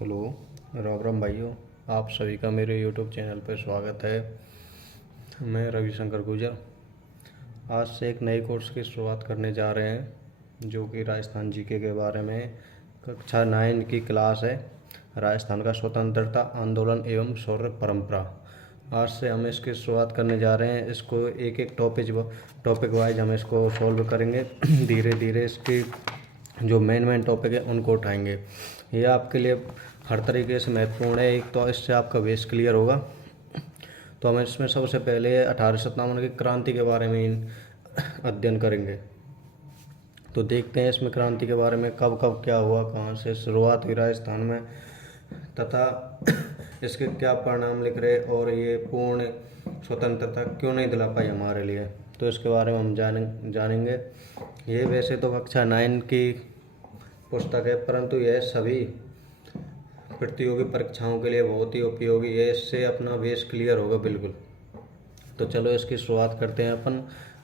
Hello. Ram Ram भाइयों। आप सभी का मेरे यूट्यूब चैनल पर स्वागत है। मैं रविशंकर गुर्जर आज से एक नए कोर्स की शुरुआत करने जा रहे हैं जो कि राजस्थान जीके के बारे में कक्षा 9 की क्लास है। राजस्थान का स्वतंत्रता आंदोलन एवं शौर्य परंपरा। आज से हम इसकी शुरुआत करने जा रहे हैं। इसको एक एक टॉपिक वाइज हम इसको सॉल्व करेंगे। धीरे धीरे इसकी जो मेन टॉपिक है उनको उठाएंगे। ये आपके लिए हर तरीके से महत्वपूर्ण है। एक तो इससे आपका बेस क्लियर होगा। तो हम इसमें सबसे पहले 1857 की क्रांति के बारे में अध्ययन करेंगे। तो देखते हैं इसमें क्रांति के बारे में कब कब क्या हुआ, कहाँ से शुरुआत हुई राजस्थान में, तथा इसके क्या परिणाम लिख रहे और ये पूर्ण स्वतंत्रता क्यों नहीं दिला पाई हमारे लिए। तो इसके बारे में हम जानेंगे। ये वैसे तो कक्षा 9 की पुस्तक है, परंतु यह सभी प्रतियोगी परीक्षाओं के लिए बहुत ही उपयोगी है। इससे अपना बेस क्लियर होगा बिल्कुल। तो चलो इसकी शुरुआत करते हैं। अपन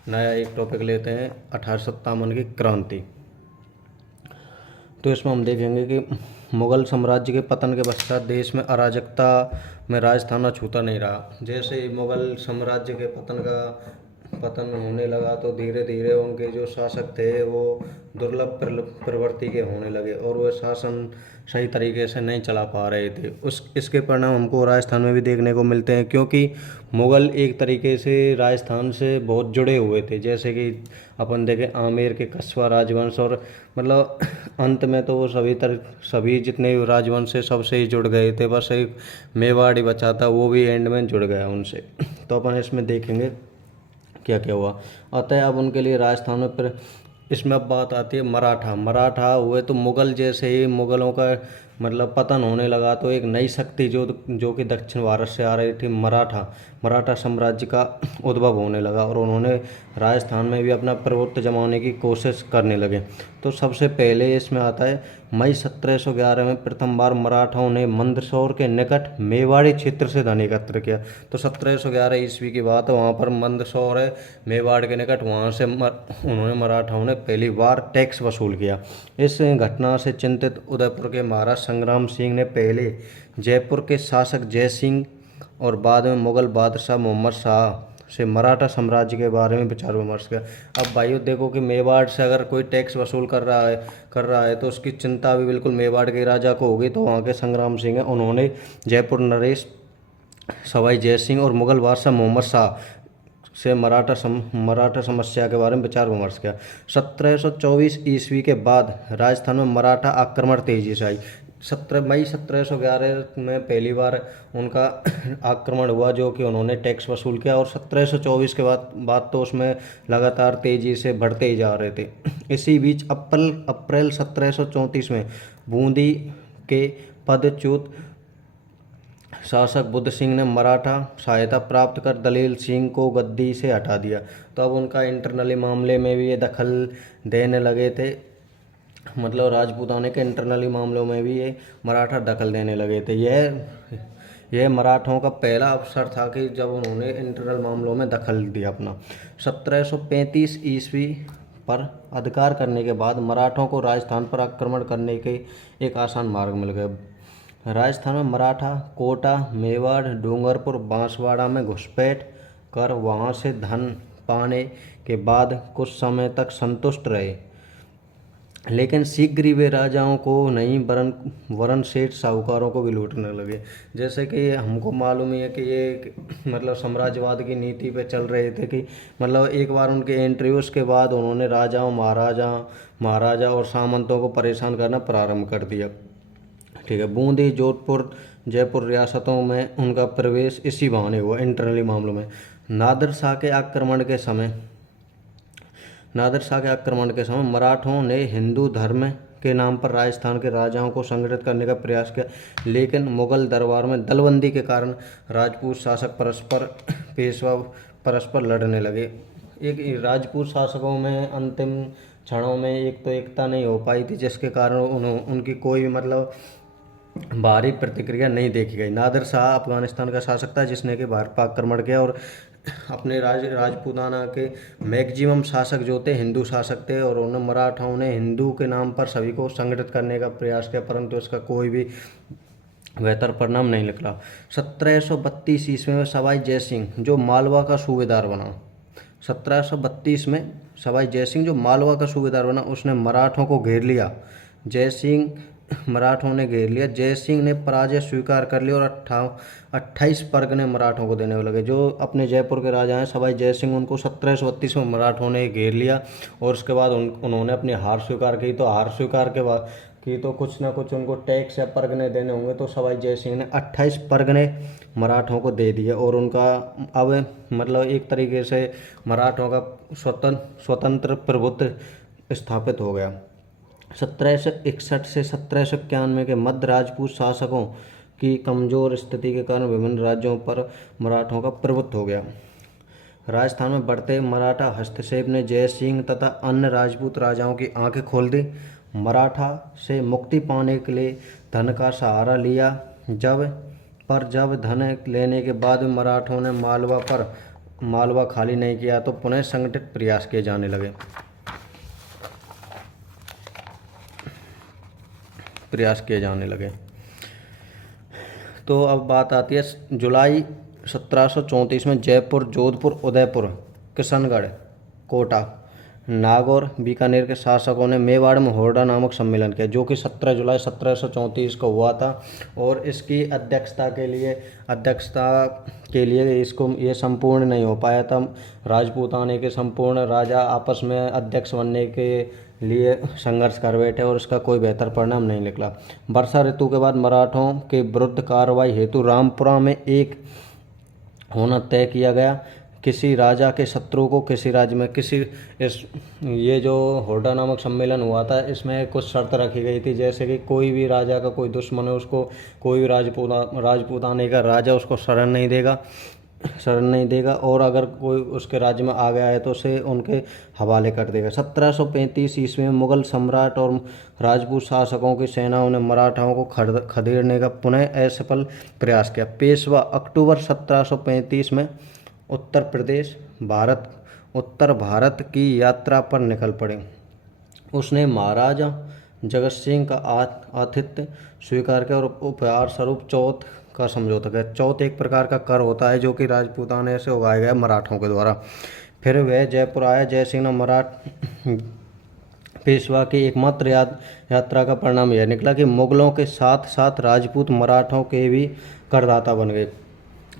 नया एक टॉपिक लेते हैं 1857 की क्रांति। तो इसमें हम देखेंगे कि मुगल साम्राज्य के पतन के पश्चात देश में अराजकता में राजस्थान छूता नहीं रहा। जैसे ही मुगल साम्राज्य के पतन होने लगा तो धीरे धीरे उनके जो शासक थे वो दुर्लभ प्रवृत्ति के होने लगे और वह शासन सही तरीके से नहीं चला पा रहे थे। इसके परिणाम हमको राजस्थान में भी देखने को मिलते हैं, क्योंकि मुगल एक तरीके से राजस्थान से बहुत जुड़े हुए थे। जैसे कि अपन देखें आमेर के कस्बा राजवंश, और मतलब अंत में तो वो सभी जितने भी राजवंश है सबसे ही जुड़ गए थे। बस एक मेवाड़ ही बचा था, वो भी एंड में जुड़ गया उनसे। तो अपन इसमें देखेंगे क्या क्या हुआ। अतः अब उनके लिए राजस्थान में फिर इसमें अब बात आती है मराठा हुए। तो मुगल जैसे ही मुगलों का मतलब पतन होने लगा तो एक नई शक्ति जो कि दक्षिण भारत से आ रही थी, मराठा साम्राज्य का उद्भव होने लगा और उन्होंने राजस्थान में भी अपना प्रभुत्व जमाने की कोशिश करने लगे। तो सबसे पहले इसमें आता है मई 1711 में प्रथम बार मराठाओं ने मंदसौर के निकट मेवाड़ी क्षेत्र से धन एकत्र किया। तो 1711 ईस्वी की बात है। वहाँ पर मंदसौर है मेवाड़ के निकट, वहाँ से उन्होंने मराठाओं ने पहली बार टैक्स वसूल किया। इस घटना से चिंतित उदयपुर के महाराज संग्राम सिंह ने पहले जयपुर के शासक जय सिंह और बाद में मुगल बादशाह मोहम्मद शाह से मराठा साम्राज्य के बारे में विचार विमर्श किया। अब भाइयों देखो कि मेवाड़ से अगर कोई टैक्स वसूल कर रहा है तो उसकी चिंता भी बिल्कुल मेवाड़ के राजा को होगी। तो वहाँ के संग्राम सिंह है, उन्होंने जयपुर नरेश सवाई जय सिंह और मुगल बादशाह मोहम्मद शाह से मराठा समस्या के बारे में विचार विमर्श किया। 1724 ईस्वी के बाद राजस्थान में मराठा आक्रमण तेजी से आई। मई 1711 में पहली बार उनका आक्रमण हुआ, जो कि उन्होंने टैक्स वसूल किया, और 1724 के बाद तो उसमें लगातार तेजी से बढ़ते ही जा रहे थे। इसी बीच अप्रैल 1734 में बूंदी के पदच्युत शासक बुद्ध सिंह ने मराठा सहायता प्राप्त कर दलील सिंह को गद्दी से हटा दिया। तो अब उनका इंटरनली मामले में भी ये दखल देने लगे थे। मतलब राजपूताने के इंटरनली मामलों में भी ये मराठा दखल देने लगे थे। यह मराठों का पहला अवसर था कि जब उन्होंने इंटरनल मामलों में दखल दिया अपना। 1735 ईस्वी पर अधिकार करने के बाद मराठों को राजस्थान पर आक्रमण करने के एक आसान मार्ग मिल गया। राजस्थान में मराठा कोटा, मेवाड़, डूंगरपुर, बांसवाड़ा में घुसपैठ कर वहां से धन पाने के बाद कुछ समय तक संतुष्ट रहे, लेकिन शीघ्र ही वे राजाओं को नहीं वरन सेठ साहूकारों को भी लूटने लगे। जैसे कि हमको मालूम ही है कि ये मतलब साम्राज्यवाद की नीति पे चल रहे थे कि मतलब एक बार उनके एंट्री उसके बाद उन्होंने राजाओं महाराजा और सामंतों को परेशान करना प्रारंभ कर दिया। ठीक है। बूंदी, जोधपुर, जयपुर रियासतों में उनका प्रवेश इसी बहाने हुआ इंटरनली मामलों में। नादिर शाह के आक्रमण के समय मराठों ने हिंदू धर्म के नाम पर राजस्थान के राजाओं को संगठित करने का प्रयास किया, लेकिन मुगल दरबार में दलबंदी के कारण राजपूत शासक परस्पर लड़ने लगे। एक राजपूत शासकों में अंतिम क्षणों में एक तो एकता नहीं हो पाई थी, जिसके कारण उनकी कोई भी मतलब भारी प्रतिक्रिया नहीं देखी गई। नादिर शाह अफगानिस्तान का शासक था जिसने कि भारत पर आक्रमण किया, और अपने राजपूताना के मैक्सिमम शासक जो थे हिंदू शासक थे, और उन्होंने मराठाओं ने हिंदू के नाम पर सभी को संगठित करने का प्रयास किया, परंतु इसका कोई भी बेहतर परिणाम नहीं निकला। 1732 ईस्वी में सवाई जयसिंह जो मालवा का सूबेदार बना, 1732 में सवाई जयसिंह जो मालवा का सूबेदार बना, उसने मराठों को घेर लिया। जयसिंह मराठों ने घेर लिया। जयसिंह ने पराजय स्वीकार कर ली और 28 परगने मराठों को देने लगे। जो अपने जयपुर के राजा हैं सवाई जयसिंह, उनको 1732 में मराठों ने घेर लिया और उसके बाद उन्होंने अपनी हार स्वीकार की। तो हार स्वीकार के बाद की तो कुछ ना कुछ उनको टैक्स या परगने देने होंगे। तो सवाई जयसिंह ने 28 परगने मराठों को दे दिए और उनका अब मतलब एक तरीके से मराठों का स्वतंत्र प्रभुत्व स्थापित हो गया। 1761 से 1791 के मध्य राजपूत शासकों की कमजोर स्थिति के कारण विभिन्न राज्यों पर मराठों का प्रभुत्व हो गया। राजस्थान में बढ़ते मराठा हस्तक्षेप ने जयसिंह तथा अन्य राजपूत राजाओं की आंखें खोल दी। मराठा से मुक्ति पाने के लिए धन का सहारा लिया। जब धन लेने के बाद भी मराठों ने मालवा खाली नहीं किया तो पुनः संगठित प्रयास किए जाने लगे। तो अब बात आती है जुलाई 1734 में जयपुर, जोधपुर, उदयपुर, किशनगढ़, कोटा, नागौर, बीकानेर के शासकों ने मेवाड़ में होरडा नामक सम्मेलन किया, जो कि 17 जुलाई 1734 को हुआ था। और इसकी अध्यक्षता के लिए इसको ये संपूर्ण नहीं हो पाया था। राजपूताने के संपूर्ण राजा आपस में अध्यक्ष बनने के लिए संघर्ष कर बैठे और इसका कोई बेहतर परिणाम नहीं निकला। वर्षा ऋतु के बाद मराठों के विरुद्ध कार्रवाई हेतु रामपुरा में एक होना तय किया गया। किसी राजा के शत्रु को किसी राज्य में ये जो होरडा नामक सम्मेलन हुआ था, इसमें कुछ शर्त रखी गई थी, जैसे कि कोई भी राजा का कोई दुश्मन है उसको कोई भी राजपूताने का राजा उसको शरण नहीं देगा और अगर कोई उसके राज्य में आ गया है तो उसे उनके हवाले कर देगा। 1735 ईस्वी में मुगल सम्राट और राजपूत शासकों की सेनाओं ने मराठाओं को खदेड़ने का पुनः असफल प्रयास किया। पेशवा अक्टूबर 1735 में उत्तर भारत की यात्रा पर निकल पड़े। उसने महाराजा जगत सिंह का आतिथ्य स्वीकार किया और उपहार स्वरूप चौथ का समझौता किया। चौथ एक प्रकार का कर होता है जो कि राजपूताने से उगाया गया मराठों के द्वारा। फिर वह जयपुर आया। जयसिंह ने पेशवा की एकमात्र यात्रा का परिणाम यह निकला कि मुगलों के साथ साथ राजपूत मराठों के भी करदाता बन गए।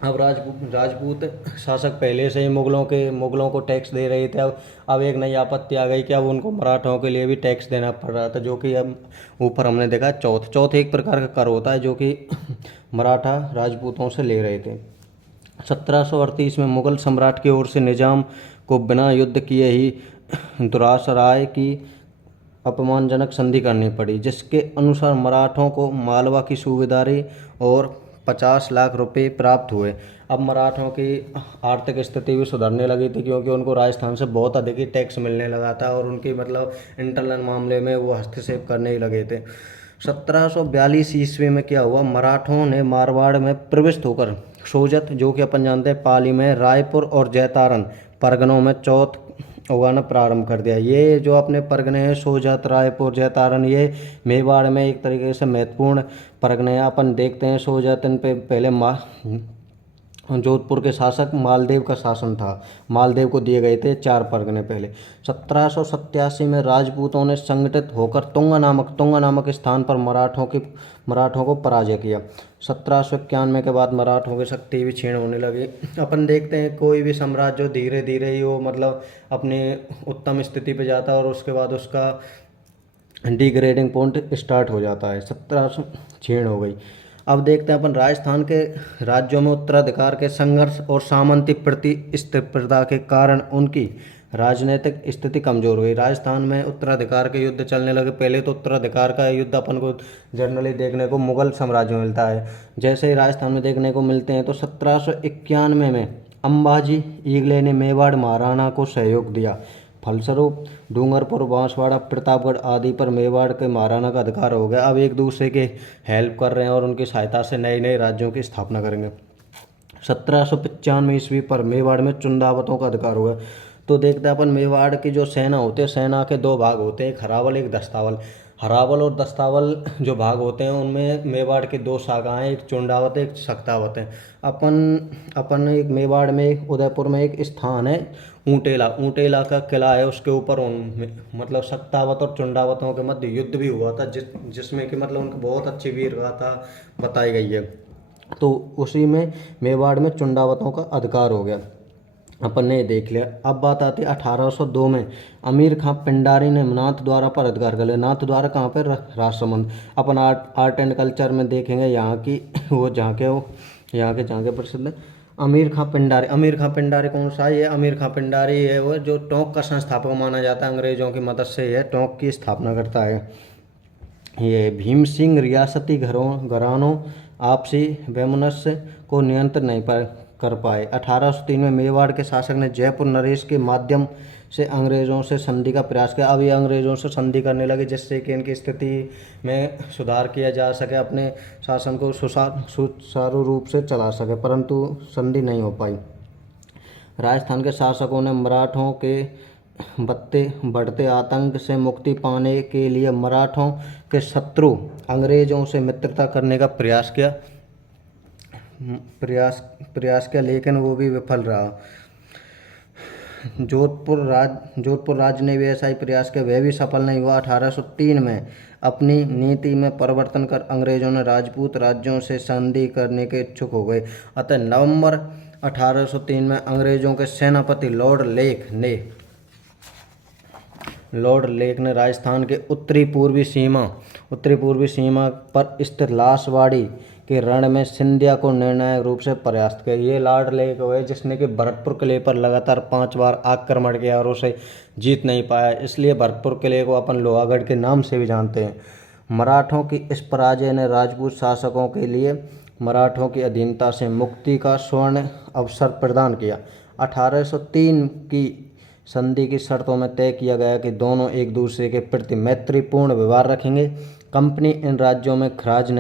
अब राजपूत शासक पहले से ही मुगलों को टैक्स दे रहे थे। अब एक नई आपत्ति आ गई कि अब उनको मराठों के लिए भी टैक्स देना पड़ रहा था, जो कि अब ऊपर हमने देखा चौथ एक प्रकार का कर होता है जो कि मराठा राजपूतों से ले रहे थे। 1738 में मुगल सम्राट की ओर से निजाम को बिना युद्ध किए ही दुरासराय की अपमानजनक संधि करनी पड़ी, जिसके अनुसार मराठों को मालवा की सूबेदारी और 50 लाख रुपए प्राप्त हुए। अब मराठों की आर्थिक स्थिति भी सुधरने लगी थी, क्योंकि उनको राजस्थान से बहुत अधिक ही टैक्स मिलने लगा था और उनकी मतलब इंटरनल मामले में वो हस्तक्षेप करने ही लगे थे। 1742 ईस्वी में क्या हुआ, मराठों ने मारवाड़ में प्रविष्ट होकर सोजत, जो कि अपन जानते हैं पाली में, रायपुर और जैतारण परगनों में चौथ उगाना प्रारंभ कर दिया। ये जो अपने परगने हैं सोजत, रायपुर, जैतारण, ये मेवाड़ में एक तरीके से महत्वपूर्ण परगने हैं। अपन देखते हैं सोजत पे पहले जोधपुर के शासक मालदेव का शासन था। मालदेव को दिए गए थे 4 परगने पहले। 1787 में राजपूतों ने संगठित होकर तुंगा नामक स्थान पर मराठों को पराजय किया। 1791 के बाद मराठों की शक्ति भी क्षीण होने लगी। अपन देखते हैं कोई भी साम्राज्य धीरे धीरे ही वो मतलब अपने उत्तम स्थिति पे जाता है और उसके बाद उसका डिग्रेडिंग पॉइंट स्टार्ट हो जाता है। 1700 क्षीण हो गई। अब देखते हैं अपन राजस्थान के राज्यों में उत्तराधिकार के संघर्ष और सामंती प्रतिस्पर्धा के कारण उनकी राजनीतिक स्थिति कमजोर हुई। राजस्थान में उत्तराधिकार के युद्ध चलने लगे। पहले तो उत्तराधिकार का युद्ध अपन को जनरली देखने को मुगल साम्राज्य में मिलता है, जैसे ही राजस्थान में देखने को मिलते हैं। तो 1791 में अंबाजी ईगले ने मेवाड़ महाराणा को सहयोग दिया। फलस्वरूप डूंगरपुर, बांसवाड़ा, प्रतापगढ़ आदि पर मेवाड़ के महाराणा का अधिकार हो गया। अब एक दूसरे के हेल्प कर रहे हैं और उनकी सहायता से नए नए राज्यों की स्थापना करेंगे। 1795 ईस्वी पर मेवाड़ में चुंदावतों का अधिकार हुआ। तो देखते हैं अपन मेवाड़ की जो सेना होती है, सेना के 2 भाग होते हैं, एक हरावल एक दस्तावल। हरावल और दस्तावल जो भाग होते हैं उनमें मेवाड़ की दो शाखाएं, एक चुंडावत एक सक्तावत है। अपन अपन एक मेवाड़ में, एक उदयपुर में एक स्थान है ऊंटेला। ऊंटेला का किला है, उसके ऊपर उन मतलब सक्तावत और चुंडावतों के मध्य युद्ध भी हुआ था, जिसमें कि मतलब उनकी बहुत अच्छी वीर गाथा बताई गई है। तो उसी में मेवाड़ में चुंडावतों का अधिकार हो गया, अपन ने ये देख लिया। अब बात आती है 1802 में अमीर खां पिंडारी ने नाथ द्वारा पर अधिकार कर लिया। नाथ द्वारा कहाँ पर? राजसमंद। अपन आर्ट एंड कल्चर में देखेंगे यहाँ की वो जहाँ के वो यहाँ के जहाँ के प्रसिद्ध अमीर खां पिंडारी। अमीर खां पिंडारी कौन सा है? ये अमीर खां पिंडारी है वो जो टोंक का संस्थापक माना जाता है, अंग्रेजों की मदद से यह टोंक की स्थापना करता है। ये भीम सिंह रियासती घरानों आपसी वैमनस्य को नियंत्रण नहीं कर पाए। 1803 में मेवाड़ के शासक ने जयपुर नरेश के माध्यम से अंग्रेज़ों से संधि का प्रयास किया। अब ये अंग्रेज़ों से संधि करने लगे जिससे कि इनकी स्थिति में सुधार किया जा सके, अपने शासन को सुचारू रूप से चला सके, परंतु संधि नहीं हो पाई। राजस्थान के शासकों ने मराठों के बढ़ते आतंक से मुक्ति पाने के लिए मराठों के शत्रु अंग्रेजों से मित्रता करने का प्रयास किया, लेकिन वो भी विफल रहा। जोधपुर राज्य ने भी ऐसा ही प्रयास किया, वह भी सफल नहीं हुआ। 1803 में अपनी नीति में परिवर्तन कर अंग्रेजों ने राजपूत राज्यों से संधि करने के इच्छुक हो गए। अतः नवंबर 1803 में अंग्रेजों के सेनापति लॉर्ड लेक ने राजस्थान के उत्तरी पूर्वी सीमा पर स्थित लासवाड़ी के रण में सिंधिया को निर्णायक रूप से परास्त किया। ये लॉर्ड लेक हुए जिसने कि भरतपुर किले पर लगातार 5 बार आक्रमण किया और उसे जीत नहीं पाया, इसलिए भरतपुर किले को अपन लोहागढ़ के नाम से भी जानते हैं। मराठों की इस पराजय ने राजपूत शासकों के लिए मराठों की अधीनता से मुक्ति का स्वर्ण अवसर प्रदान किया। 1803 की संधि की शर्तों में तय किया गया कि दोनों एक दूसरे के प्रति मैत्रीपूर्ण व्यवहार रखेंगे। कंपनी इन राज्यों में खराज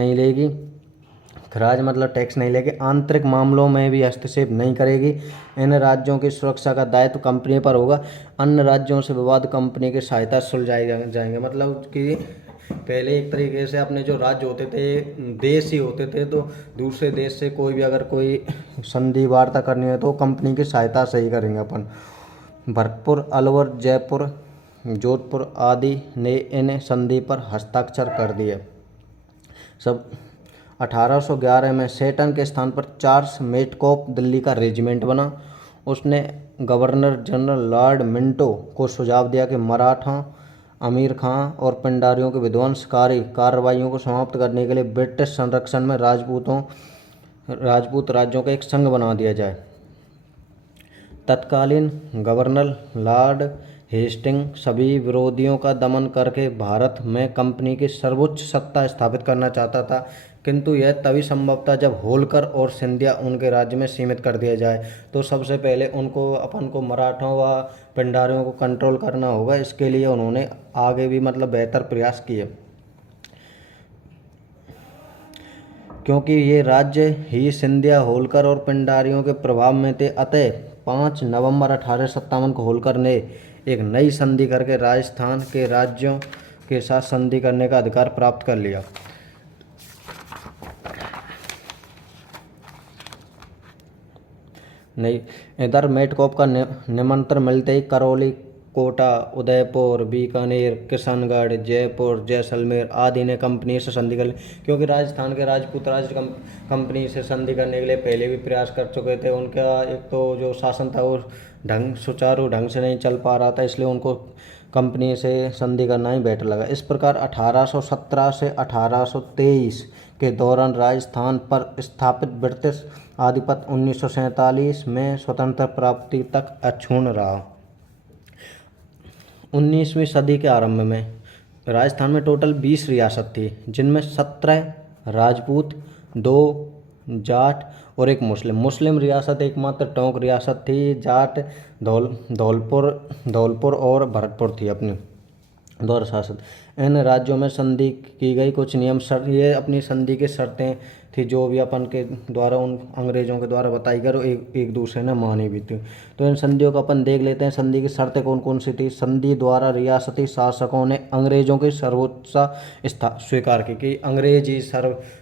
मतलब टैक्स नहीं लेगी। आंतरिक मामलों में भी हस्तक्षेप नहीं करेगी। इन राज्यों की सुरक्षा का दायित्व कंपनी पर होगा। अन्य राज्यों से विवाद कंपनी की सहायता सुलझाए जाएंगे। मतलब कि पहले एक तरीके से अपने जो राज्य होते थे, देश ही होते थे, तो दूसरे देश से कोई भी अगर कोई संधि वार्ता करनी है तो कंपनी की सहायता से ही करेंगे अपन। भरतपुर, अलवर, जयपुर, जोधपुर आदि ने इन संधि पर हस्ताक्षर कर दिए। सब 1811 में सेटन के स्थान पर चार्ल्स मेटकॉप दिल्ली का रेजिमेंट बना। उसने गवर्नर जनरल लॉर्ड मिंटो को सुझाव दिया कि मराठा, अमीर खां और पिंडारियों की विध्वंसकारी कार्रवाइयों को समाप्त करने के लिए ब्रिटिश संरक्षण में राजपूत राज्यों का एक संघ बना दिया जाए। तत्कालीन गवर्नर लॉर्ड हेस्टिंग सभी विरोधियों का दमन करके भारत में कंपनी की सर्वोच्च सत्ता स्थापित करना चाहता था, किंतु यह तभी संभव था जब होलकर और सिंधिया उनके राज्य में सीमित कर दिया जाए। तो सबसे पहले अपन को मराठों व पिंडारियों को कंट्रोल करना होगा। इसके लिए उन्होंने आगे भी मतलब बेहतर प्रयास किए, क्योंकि ये राज्य ही सिंधिया, होलकर और पिंडारियों के प्रभाव में थे। अतः 5 नवंबर 1857 को होलकर ने एक नई संधि करके राजस्थान के राज्यों के साथ संधि करने का अधिकार प्राप्त कर लिया। नहीं, इधर मेटकॉप का निमंत्रण मिलते ही करौली, कोटा, उदयपुर, बीकानेर, किशनगढ़, जयपुर, जैसलमेर आदि ने कंपनी से संधि कर ली, क्योंकि राजस्थान के राजपूत राज्य कंपनी से संधि करने के लिए पहले भी प्रयास कर चुके थे। उनका एक तो जो शासन था वो सुचारू ढंग से नहीं चल पा रहा था, इसलिए उनको कंपनी से संधि करना ही बेटर लगा। इस प्रकार 1817 से 1823 के दौरान राजस्थान पर स्थापित ब्रिटिश आधिपत्य 1947 में स्वतंत्रता प्राप्ति तक अक्षुण्ण रहा। 19वीं सदी के आरंभ में राजस्थान में टोटल 20 रियासत थी, जिनमें 17 राजपूत, 2 जाट और 1 मुस्लिम रियासत एकमात्र टोंक रियासत थी। जाट धौलपुर और भरतपुर थी अपनी दौर शासक। इन राज्यों में संधि की गई कुछ नियम ये अपनी संधि की शर्तें थी जो भी अपन के द्वारा उन अंग्रेजों के द्वारा बताई गई और एक एक दूसरे ने मानी भी थी। तो इन संधियों को अपन देख लेते हैं। संधि की शर्तें कौन कौन सी थी। संधि द्वारा रियासती शासकों ने अंग्रेजों की सर्वोच्च स्वीकार की कि अंग्रेज ही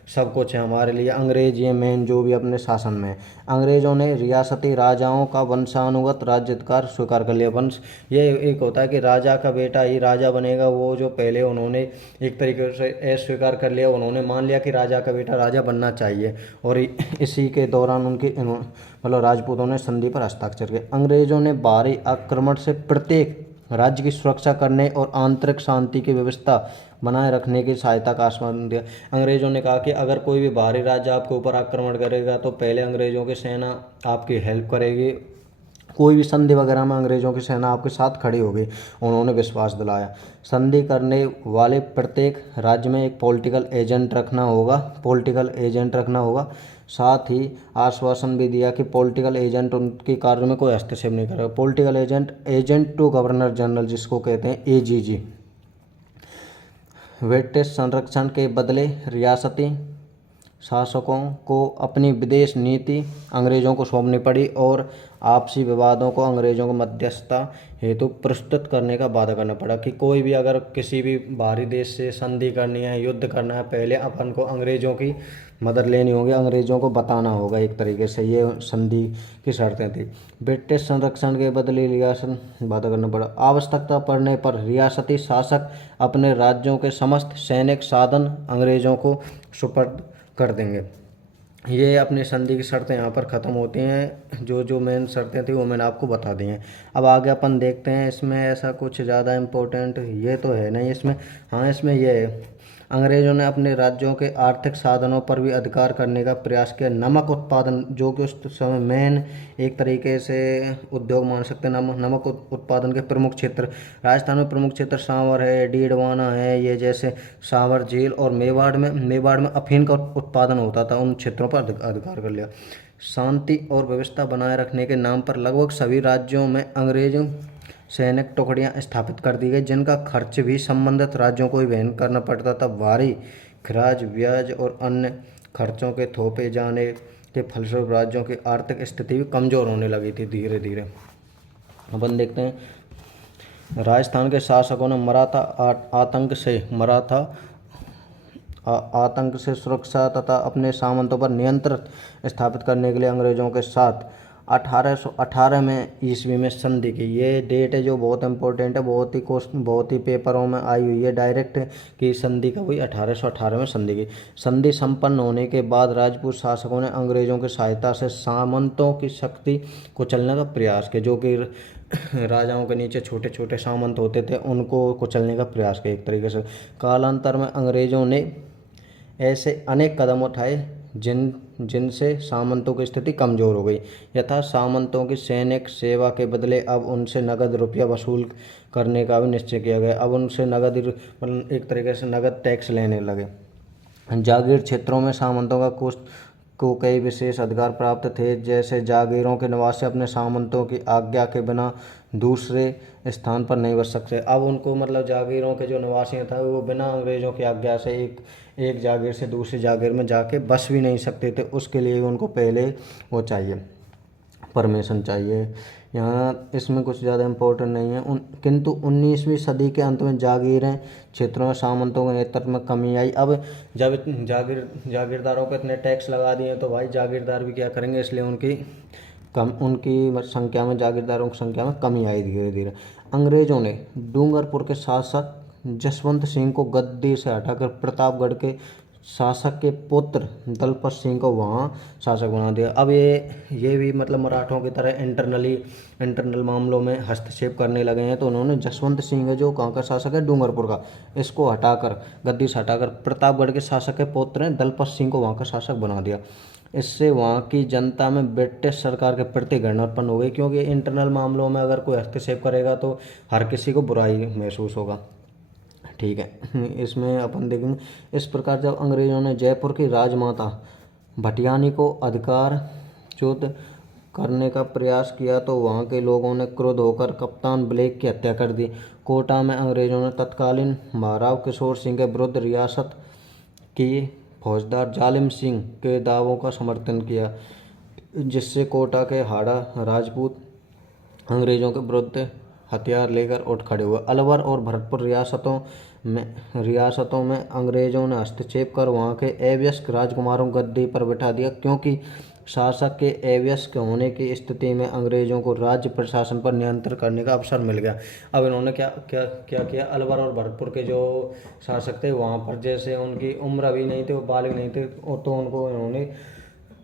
सब कुछ है हमारे लिए, अंग्रेज ये मेन जो भी अपने शासन में। अंग्रेजों ने रियासती राजाओं का वंशानुगत राज्याधिकार स्वीकार कर लिया। वंश ये एक होता है कि राजा का बेटा ही राजा बनेगा, वो जो पहले उन्होंने एक तरीके से स्वीकार कर लिया, उन्होंने मान लिया कि राजा का बेटा राजा बनना चाहिए। और इसी के दौरान मतलब राजपूतों ने संधि पर हस्ताक्षर किए। अंग्रेजों ने बाहरी आक्रमण से प्रत्येक राज्य की सुरक्षा करने और आंतरिक शांति की व्यवस्था बनाए रखने की सहायता का आश्वासन दिया। अंग्रेजों ने कहा कि अगर कोई भी बाहरी राज्य आपके ऊपर आक्रमण करेगा तो पहले अंग्रेजों की सेना आपकी हेल्प करेगी, कोई भी संधि वगैरह में अंग्रेजों की सेना आपके साथ खड़ी होगी, उन्होंने विश्वास दिलाया। संधि करने वाले प्रत्येक राज्य में एक पॉलिटिकल एजेंट रखना होगा। साथ ही आश्वासन भी दिया कि पॉलिटिकल एजेंट उनके कार्य में कोई हस्तक्षेप नहीं करेगा। Political agent to governor general जिसको कहते हैं एजीजी। ब्रिटिश संरक्षण के बदले रियासती शासकों को अपनी विदेश नीति अंग्रेजों को सौंपनी पड़ी और आपसी विवादों को अंग्रेजों को मध्यस्थता हेतु प्रस्तुत करने का वादा करना पड़ा कि कोई भी अगर किसी भी बाहरी देश से संधि करनी है, युद्ध करना है, पहले अपन को अंग्रेजों की मदद लेनी होगी, अंग्रेजों को बताना होगा एक तरीके से। ये संधि की शर्तें थी। ब्रिटिश संरक्षण के बदले रियासत वादा करना पड़ा। आवश्यकता पड़ने पर रियासती शासक अपने राज्यों के समस्त सैनिक साधन अंग्रेजों को सुपर्द कर देंगे। ये अपनी संधि की शर्तें यहाँ पर ख़त्म होती हैं। जो जो मेन शर्तें थी वो मैंने आपको बता दी हैं। अब आगे अपन देखते हैं। इसमें ऐसा कुछ ज़्यादा इम्पोर्टेंट ये तो है नहीं इसमें। हाँ, इसमें ये है अंग्रेजों ने अपने राज्यों के आर्थिक साधनों पर भी अधिकार करने का प्रयास किया। नमक उत्पादन जो कि उस समय मेन एक तरीके से उद्योग मान सकते हैं। नमक उत्पादन के प्रमुख क्षेत्र राजस्थान में प्रमुख क्षेत्र सांवर है, डीडवाना है, ये जैसे सांवर झील और मेवाड़ में अफीम का उत्पादन होता था, उन क्षेत्रों पर अधिकार कर लिया। शांति और व्यवस्था बनाए रखने के नाम पर लगभग सभी राज्यों में अंग्रेजों सैनिक टुकड़ियां स्थापित कर दी गई जिनका खर्च भी संबंधित राज्यों को ही वहन करना पड़ता था। भारी खराज, ब्याज और अन्य खर्चों के थोपे जाने के फलस्वरूप राज्यों की आर्थिक स्थिति भी कमज़ोर होने लगी थी धीरे धीरे। अपन देखते हैं राजस्थान के शासकों ने आतंक से सुरक्षा तथा अपने सामंतों पर नियंत्रण स्थापित करने के लिए अंग्रेजों के साथ 1818 में ईस्वी में संधि की। ये डेट है जो बहुत इंपॉर्टेंट है, बहुत ही पेपरों में आई हुई है डायरेक्ट कि संधि का हुई 1818 में संधि की। संधि संपन्न होने के बाद राजपूत शासकों ने अंग्रेजों की सहायता से सामंतों की शक्ति कुचलने का प्रयास किया। जो कि राजाओं के नीचे छोटे छोटे सामंत होते थे उनको कुचलने का प्रयास किया एक तरीके से। कालांतर में अंग्रेजों ने ऐसे अनेक कदम उठाए जिनसे सामंतों की स्थिति कमज़ोर हो गई। यथा सामंतों की सैनिक सेवा के बदले अब उनसे नगद रुपया वसूल करने का भी निश्चय किया गया। अब उनसे नगद मतलब एक तरीके से नगद टैक्स लेने लगे। जागीर क्षेत्रों में सामंतों को कई विशेष अधिकार प्राप्त थे, जैसे जागीरों के निवासी अपने सामंतों की आज्ञा के बिना दूसरे स्थान पर नहीं बस सकते। अब उनको मतलब जागीरों के जो निवासी थे वो बिना अंग्रेजों की आज्ञा से एक जागीर से दूसरी जागीर में जाके बस भी नहीं सकते थे। उसके लिए उनको पहले वो चाहिए, परमिशन चाहिए। यहाँ इसमें कुछ ज़्यादा इम्पोर्टेंट नहीं है। किंतु 19वीं सदी के अंत में जागीरें क्षेत्रों में सामंतों के नेतृत्व में कमी आई। अब जब जागीरदारों को इतने टैक्स लगा दिए तो भाई जागीरदार भी क्या करेंगे, इसलिए उनकी संख्या में जागीरदारों की संख्या में कमी आई धीरे धीरे। अंग्रेजों ने डूंगरपुर के शासक जसवंत सिंह को गद्दी से हटाकर प्रतापगढ़ के शासक के पुत्र दलपत सिंह को वहाँ शासक बना दिया। अब ये भी मतलब मराठों की तरह इंटरनल मामलों में हस्तक्षेप करने लगे हैं। तो उन्होंने जसवंत सिंह है जो कहाँ का शासक है, डूंगरपुर का, इसको हटाकर गद्दी से हटाकर प्रतापगढ़ के शासक के पुत्र हैं दलपत सिंह को वहाँ का शासक बना दिया। इससे वहाँ की जनता में ब्रिटिश सरकार के प्रति घृणा उत्पन्न हो गई, क्योंकि इंटरनल मामलों में अगर कोई हस्तक्षेप करेगा तो हर किसी को बुराई महसूस होगा। ठीक है, इसमें अपन देखेंगे। इस प्रकार जब अंग्रेजों ने जयपुर की राजमाता भटियानी को अधिकारच्युत करने का प्रयास किया तो वहाँ के लोगों ने क्रुद्ध होकर कप्तान ब्लेक की हत्या कर दी। कोटा में अंग्रेजों ने तत्कालीन महाराव किशोर सिंह के विरुद्ध रियासत की फौजदार जालिम सिंह के दावों का समर्थन किया, जिससे कोटा के हाड़ा राजपूत अंग्रेजों के विरुद्ध हथियार लेकर उठ खड़े हुए। अलवर और भरतपुर रियासतों में अंग्रेजों ने हस्तक्षेप कर वहाँ के अवयस्क राजकुमारों को गद्दी पर बिठा दिया, क्योंकि शासक के अवयस्क होने की स्थिति में अंग्रेजों को राज्य प्रशासन पर नियंत्रण करने का अवसर मिल गया। अब इन्होंने क्या क्या क्या किया, अलवर और भरतपुर के जो शासक थे वहाँ पर जैसे उनकी उम्र अभी नहीं थी, वो बालिग नहीं थे, तो उनको इन्होंने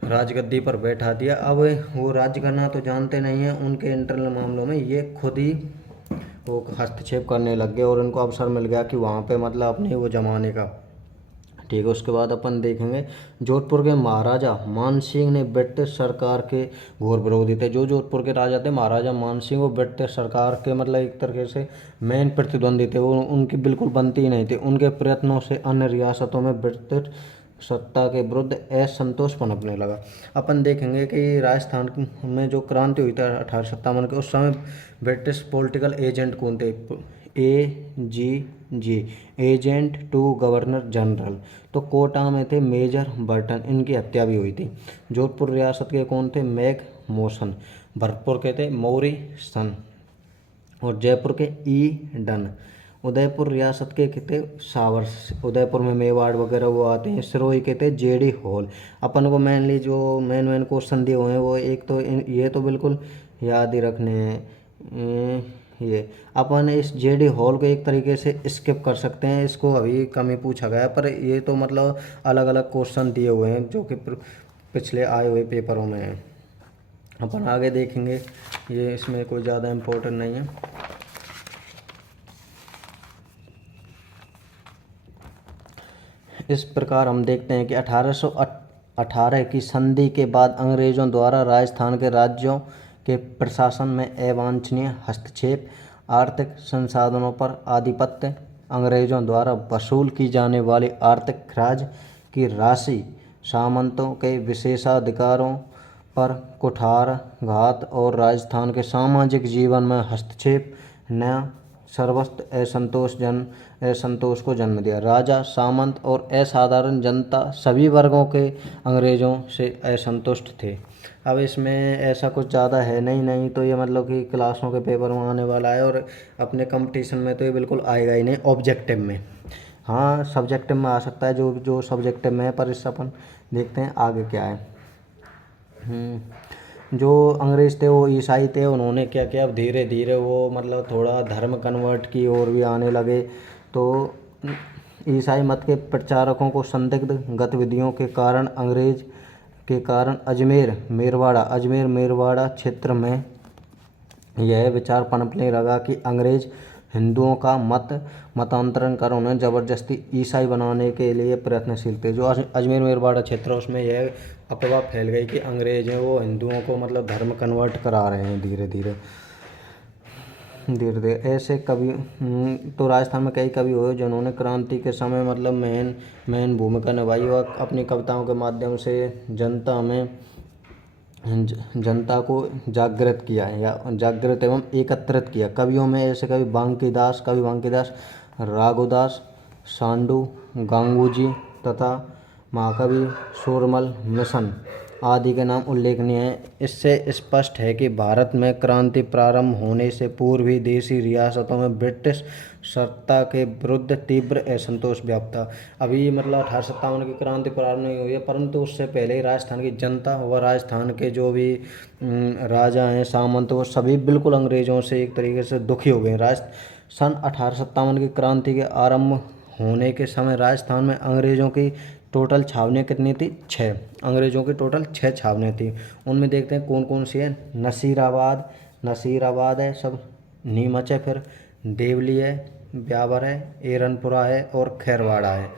राजगद्दी पर बैठा दिया। अब वो राज्य करना तो जानते नहीं हैं, उनके इंटरनल मामलों में ये खुद ही वो हस्तक्षेप करने लग गए और उनको अवसर मिल गया कि वहाँ पे मतलब अपने वो जमाने का। ठीक है, उसके बाद अपन देखेंगे जोधपुर के महाराजा मानसिंह ने ब्रिटिश सरकार के घोर विरोधी थे। जो जोधपुर के राजा थे महाराजा मानसिंह, वो ब्रिटिश सरकार के मतलब एक तरीके से मेन प्रतिद्वंदी थे, वो उनकी बिल्कुल बनती ही नहीं थी। उनके प्रयत्नों से अन्य रियासतों में ब्रिटिश सत्ता के विरुद्ध असंतोष पनपने लगा। अपन देखेंगे कि राजस्थान में जो क्रांति हुई थी 1857 के, उस समय ब्रिटिश पॉलिटिकल एजेंट कौन थे? AGG, agent to governor general. तो कोटा में थे मेजर बर्टन, इनकी हत्या भी हुई थी। जोधपुर रियासत के कौन थे? Mac motion. भरतपुर के थे मौरिसन और जयपुर के ईडन। उदयपुर रियासत के थे सावर्स, उदयपुर में मेवाड़ वगैरह वो आते हैं। सिरोही के थे JD हॉल। अपन को मेनली जो मेन क्वेश्चन दिए हुए हैं वो एक तो ये तो बिल्कुल याद ही रखने हैं। ये अपन इस JD हॉल को एक तरीके से स्किप कर सकते हैं, इसको अभी कम ही पूछा गया है, पर ये तो मतलब अलग अलग क्वेश्चन दिए हुए हैं जो कि पिछले आए हुए पेपरों में हैं। अपन आगे देखेंगे, ये इसमें कोई ज़्यादा इम्पोर्टेंट नहीं है। इस प्रकार हम देखते हैं कि 1818 की संधि के बाद अंग्रेजों द्वारा राजस्थान के राज्यों के प्रशासन में अवांछनीय हस्तक्षेप, आर्थिक संसाधनों पर आधिपत्य, अंग्रेजों द्वारा वसूल की जाने वाली आर्थिक खराज की राशि, सामंतों के विशेषाधिकारों पर कुठाराघात और राजस्थान के सामाजिक जीवन में हस्तक्षेप ने सर्वत्र असंतोष को जन्म दिया। राजा, सामंत और असाधारण जनता सभी वर्गों के अंग्रेजों से असंतुष्ट थे। अब इसमें ऐसा कुछ ज़्यादा है नहीं तो ये मतलब कि क्लासों के पेपर में आने वाला है, और अपने कंपटीशन में तो ये बिल्कुल आएगा ही नहीं। ऑब्जेक्टिव में, हाँ सब्जेक्टिव में आ सकता है, जो सब्जेक्टिव में है, पर इससे अपन देखते हैं आगे क्या है। जो अंग्रेज़ थे वो ईसाई थे, उन्होंने क्या किया, अब धीरे धीरे वो मतलब थोड़ा धर्म कन्वर्ट की ओर भी आने लगे। तो ईसाई मत के प्रचारकों को संदिग्ध गतिविधियों के कारण अजमेर मेरवाड़ा क्षेत्र में यह विचार पनपने लगा कि अंग्रेज हिंदुओं का मतांतरण कर उन्हें जबरदस्ती ईसाई बनाने के लिए प्रयत्नशील थे। जो अजमेर मेरवाड़ा क्षेत्र है उसमें यह अफवाह फैल गई कि अंग्रेज हैं वो हिंदुओं को मतलब धर्म कन्वर्ट करा रहे हैं धीरे धीरे। ऐसे कवि तो राजस्थान में कई कवि हुए जिन्होंने क्रांति के समय मतलब मेन भूमिका निभाई और अपनी कविताओं के माध्यम से जनता को जागृत किया है या जागृत एवं एकत्रित किया। कवियों में ऐसे कवि बांकीदास, राघुदास, सांडू गांगुजी तथा महाकवि सूरमल मिशन आदि के नाम उल्लेखनीय हैं। इससे स्पष्ट है कि भारत में क्रांति प्रारंभ होने से पूर्व ही देशी रियासतों में ब्रिटिश सत्ता के विरुद्ध तीव्र असंतोष व्याप्त था। अभी मतलब 1857 की क्रांति प्रारंभ नहीं हुई है, परंतु उससे पहले ही राजस्थान की जनता व राजस्थान के जो भी राजा हैं, सामंत, वो सभी बिल्कुल अंग्रेज़ों से एक तरीके से दुखी हो गए। सन 1857 की क्रांति के आरंभ होने के समय राजस्थान में अंग्रेज़ों की टोटल छावनियाँ कितनी थी? 6। अंग्रेज़ों की टोटल 6 छावनियाँ थी। उनमें देखते हैं कौन कौन सी है। नसीराबाद है, सब नीमच है, फिर देवली है, ब्यावर है, एरनपुरा है और खैरवाड़ा है।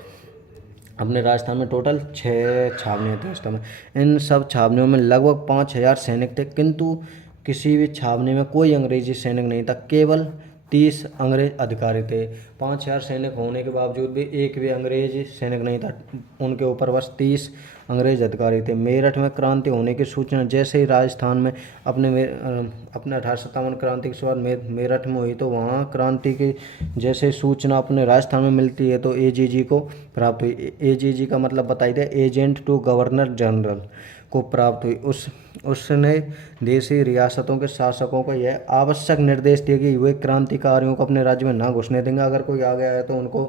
अपने राजस्थान में टोटल 6 छावनियाँ थी उस समय। इन सब छावनियों में लगभग 5000 सैनिक थे, किंतु किसी भी छावनी में कोई अंग्रेजी सैनिक नहीं था। केवल 30 अंग्रेज अधिकारी थे। 5000 सैनिक होने के बावजूद भी एक भी अंग्रेज सैनिक नहीं था। उनके ऊपर बस 30 अंग्रेज अधिकारी थे। मेरठ में क्रांति होने की सूचना जैसे ही राजस्थान में अपने 1857 क्रांति की शुरुआत मेरठ में हुई, तो वहाँ क्रांति की जैसे ही सूचना अपने राजस्थान में मिलती है तो एजीजी को प्राप्त हुई। एजीजी का मतलब बताई दे, एजेंट टू गवर्नर जनरल को प्राप्त हुई। उसने देशी रियासतों के शासकों को यह आवश्यक निर्देश दिए कि वे क्रांतिकारियों को अपने राज्य में ना घुसने देंगे। अगर कोई आ गया है तो उनको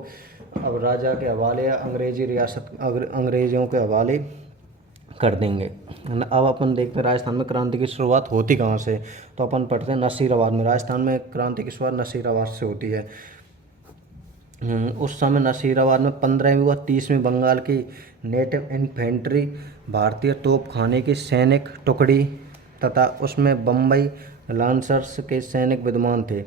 अब राजा के हवाले या अंग्रेजों के हवाले कर देंगे। अब अपन देखते हैं राजस्थान में क्रांति की शुरुआत होती कहाँ से, तो अपन पढ़ते हैं नसीराबाद में। राजस्थान में क्रांति की शुरुआत नसीराबाद से होती है। उस समय नसीराबाद में 15वीं व 30वीं बंगाल की नेटिव इन्फेंट्री, भारतीय तोपखाने की सैनिक टुकड़ी तथा उसमें बम्बई लांसर्स के सैनिक विद्यमान थे।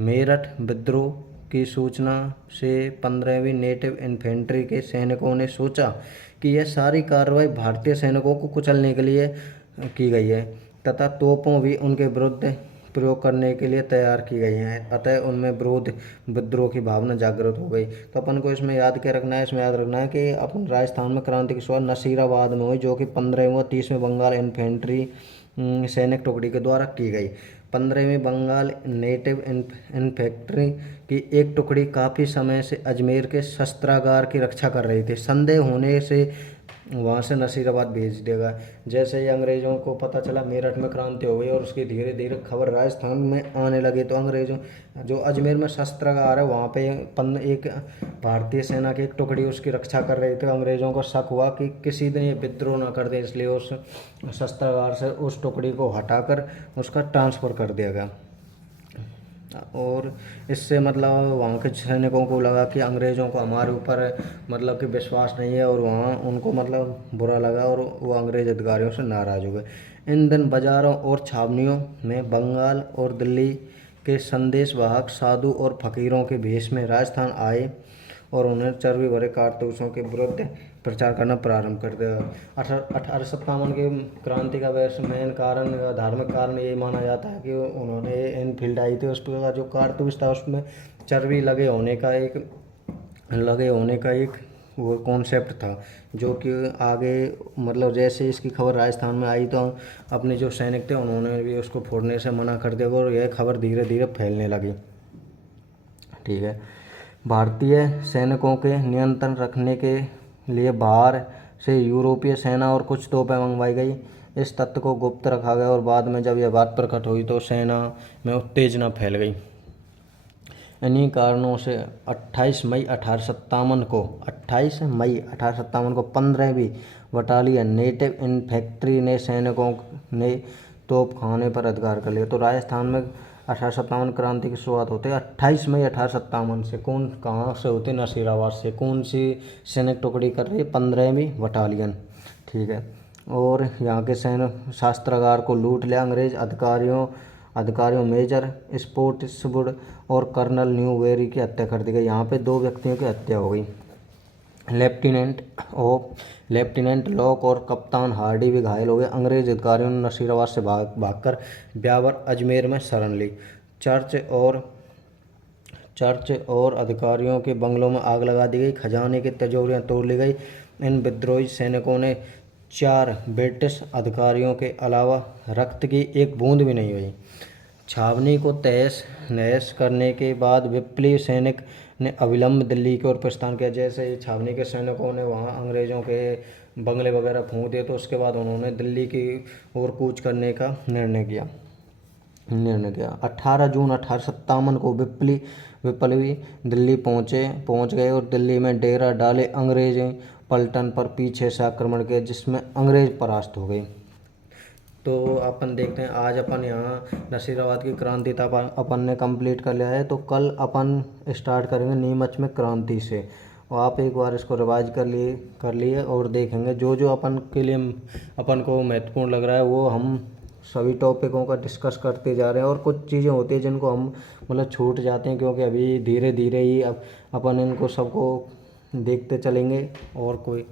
मेरठ विद्रोह की सूचना से 15वीं नेटिव इन्फेंट्री के सैनिकों ने सोचा कि यह सारी कार्रवाई भारतीय सैनिकों को कुचलने के लिए की गई है तथा तोपों भी उनके विरुद्ध प्रयोग करने के लिए तैयार की गई हैं। अतः उनमें विरोध विद्रोह की भावना जागृत हो गई। तो अपन को इसमें याद क्या रखना है, इसमें याद रखना है कि अपन राजस्थान में क्रांति की शुरुआत नसीराबाद में हुई, जो कि 15वीं व 30वीं बंगाल इन्फेंट्री सैनिक टुकड़ी के द्वारा की गई। 15वीं बंगाल नेटिव इन्फेंट्री की एक टुकड़ी काफ़ी समय से अजमेर के शस्त्रागार की रक्षा कर रही थी। संदेह होने से वहाँ से नसीराबाद भेज देगा। जैसे ही अंग्रेज़ों को पता चला मेरठ में क्रांति हो गई और उसकी धीरे धीरे खबर राजस्थान में आने लगी, तो अंग्रेज़ों जो अजमेर में शस्त्रागार है वहाँ पे एक भारतीय सेना की एक टुकड़ी उसकी रक्षा कर रही थी। अंग्रेज़ों को शक हुआ कि किसी दिन ये विद्रोह ना कर दे, इसलिए उस शस्त्रागार से उस टुकड़ी को हटाकर उसका ट्रांसफ़र कर दिया गया। और इससे मतलब वहाँ के सैनिकों को लगा कि अंग्रेज़ों को हमारे ऊपर मतलब कि विश्वास नहीं है, और वहाँ उनको मतलब बुरा लगा और वो अंग्रेज़ अधिकारियों से नाराज़ हो गए। इन दिन बाज़ारों और छावनियों में बंगाल और दिल्ली के संदेशवाहक साधु और फकीरों के भेष में राजस्थान आए और उन्हें चर्बी भरे कारतूसों के विरुद्ध प्रचार करना प्रारंभ कर दिया। 1857 की क्रांति का वैसे मेन कारण, धार्मिक कारण ये माना जाता है कि उन्होंने एनफील्ड आई थी, उस पर जो कारतूस था उसमें चर्बी लगे होने का एक वो कॉन्सेप्ट था, जो कि आगे मतलब जैसे इसकी खबर राजस्थान में आई तो अपने जो सैनिक थे उन्होंने भी उसको फोड़ने से मना कर दिया और यह खबर धीरे धीरे फैलने लगी। ठीक है। भारतीय सैनिकों के नियंत्रण रखने के लिए बाहर से यूरोपीय सेना और कुछ तोपें मंगवाई गई। इस तथ्य को गुप्त रखा गया और बाद में जब यह बात प्रकट हुई तो सेना में उत्तेजना फैल गई। इन्हीं कारणों से 28 मई 1857 को 15वीं बटालियन नेटिव इन्फेंट्री ने सैनिकों ने तोपखाने पर अधिकार कर लिया। तो राजस्थान में 1857 क्रांति की शुरुआत होती है 28 मई 1857 से। कौन कहाँ से होती है? नसीराबाद से। कौन सी सैनिक टुकड़ी कर रही है? 15वीं बटालियन। ठीक है। और यहाँ के सैन्य शस्त्रागार को लूट लिया। अंग्रेज अधिकारियों मेजर स्पोर्ट्सवुड और कर्नल न्यूबेरी की हत्या कर दी गई। यहाँ पे 2 व्यक्तियों की हत्या हो गई। लेफ्टिनेंट लॉक और कप्तान हार्डी भी घायल हो गए। अंग्रेज अधिकारियों ने नसीराबाद से भागकर ब्यावर अजमेर में शरण ली। चर्च और अधिकारियों के बंगलों में आग लगा दी गई। खजाने की तिजोरियां तोड़ ली गई। इन विद्रोही सैनिकों ने 4 ब्रिटिश अधिकारियों के अलावा रक्त की एक बूंद भी नहीं हुई। छावनी को तहस नहस करने के बाद विप्लवी सैनिक ने अविलंब दिल्ली की ओर प्रस्थान किया। जैसे ही छावनी के सैनिकों ने वहाँ अंग्रेज़ों के बंगले वगैरह फूंक दिए तो उसके बाद उन्होंने दिल्ली की ओर कूच करने का निर्णय किया। 18 जून 1857 को विप्लवी दिल्ली पहुँच गए और दिल्ली में डेरा डाले। अंग्रेज पलटन पर पीछे से आक्रमण किया जिसमें अंग्रेज परास्त हो गए। तो अपन देखते हैं आज अपन यहाँ नसीराबाद की क्रांति था अपन ने कंप्लीट कर लिया है। तो कल अपन स्टार्ट करेंगे नीमच में क्रांति से, और आप एक बार इसको रिवाइज कर लिए और देखेंगे जो जो अपन के लिए अपन को महत्वपूर्ण लग रहा है वो हम सभी टॉपिकों का डिस्कस करते जा रहे हैं। और कुछ चीज़ें होती हैं जिनको हम मतलब छूट जाते हैं क्योंकि अभी धीरे धीरे ही अपन इनको सबको देखते चलेंगे। और कोई